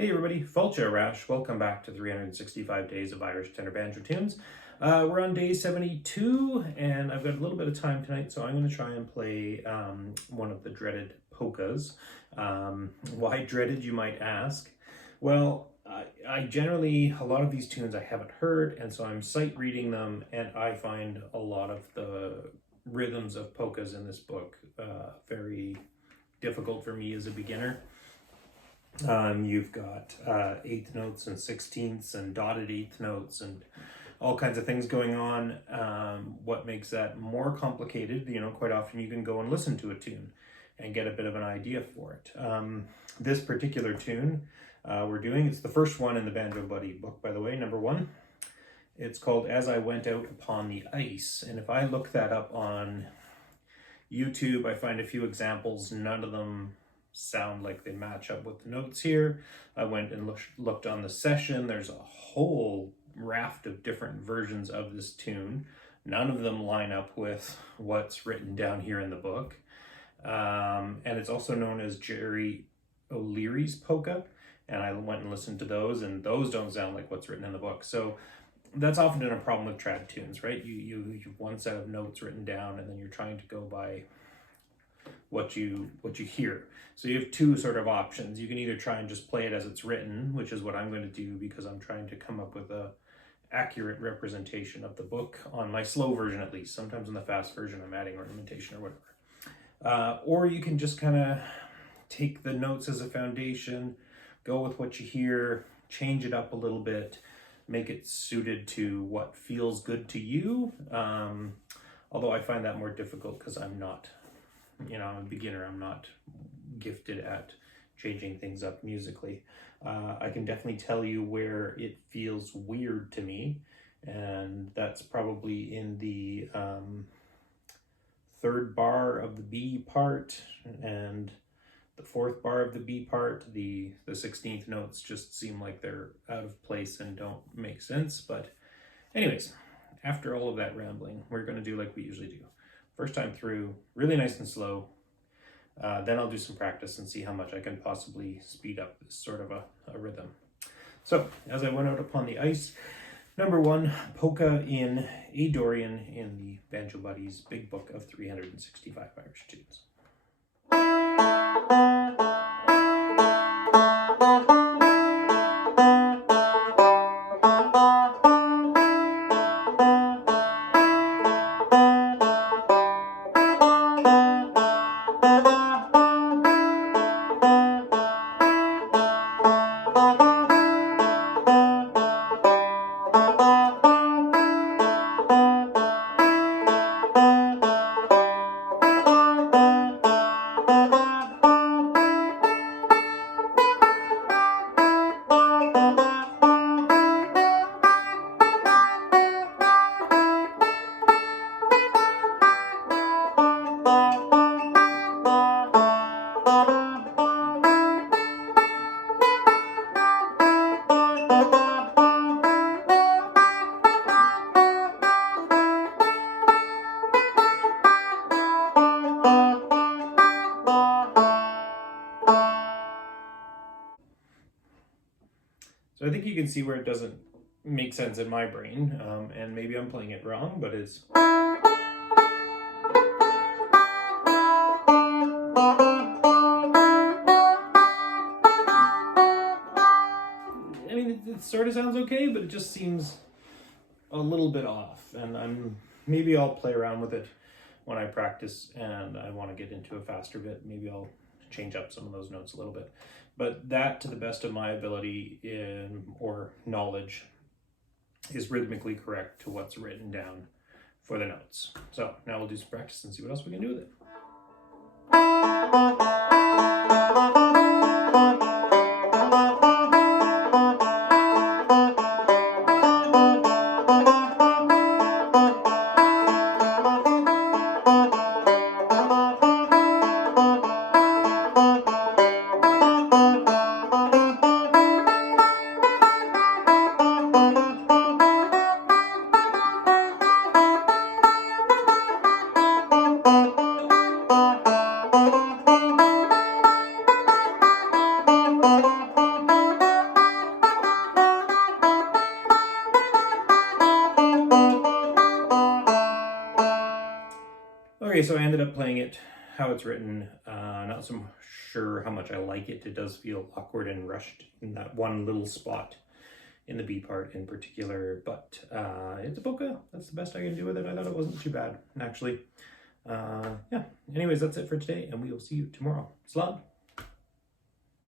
Hey everybody, Fulcha Rash. Welcome back to 365 Days of Irish Tenor Banjo Tunes. We're on day 72 and I've got a little bit of time tonight, so I'm going to try and play one of the dreaded polkas. Why dreaded, you might ask? Well, I generally, a lot of these tunes I haven't heard, and so I'm sight reading them, and I find a lot of the rhythms of polkas in this book very difficult for me as a beginner. You've got eighth notes and sixteenths and dotted eighth notes and all kinds of things going on. What makes that more complicated, quite often you can go and listen to a tune and get a bit of an idea for it. This particular tune we're doing, it's the first one in the Banjo Buddy book, by the way, number 1. It's called As I Went Out Upon the Ice, and if I look that up on YouTube, I find a few examples. None of them sound like they match up with the notes here. I went and looked on the session. There's a whole raft of different versions of this tune. None of them line up with what's written down here in the book. And it's also known as Jerry O'Leary's polka. And I went and listened to those, and those don't sound like what's written in the book. So that's often a problem with trad tunes, right? You have one set of notes written down, and then you're trying to go by what you hear. So you have two sort of options. You can either try and just play it as it's written, which is what I'm going to do because I'm trying to come up with a accurate representation of the book on my slow version, at least. Sometimes in the fast version I'm adding ornamentation or whatever. Or you can just kind of take the notes as a foundation, go with what you hear, change it up a little bit, make it suited to what feels good to you. Although I find that more difficult because I'm not, I'm a beginner. I'm not gifted at changing things up musically. I can definitely tell you where it feels weird to me, and that's probably in the third bar of the B part and the fourth bar of the B part. The 16th notes just seem like they're out of place and don't make sense. But anyways, after all of that rambling, we're going to do like we usually do. First time through, really nice and slow. Then I'll do some practice and see how much I can possibly speed up this sort of a rhythm. So, As I Went Out Upon the Ice, number 1, polka in A Dorian in the Banjo Buddy's big book of 365 Irish tunes. So I think you can see where it doesn't make sense in my brain, and maybe I'm playing it wrong, but it's... I mean, it sort of sounds okay, but it just seems a little bit off, and maybe I'll play around with it when I practice and I want to get into a faster bit. Maybe I'll change up some of those notes a little bit. But that, to the best of my ability or knowledge, is rhythmically correct to what's written down for the notes. So now we'll do some practice and see what else we can do with it. Okay, so I ended up playing it how it's written. Not so sure how much I like it. It does feel awkward and rushed in that one little spot in the B part in particular, but it's a polka. That's the best I can do with it. I thought it wasn't too bad, actually. Yeah, anyways, that's it for today, and we will see you tomorrow. Slán!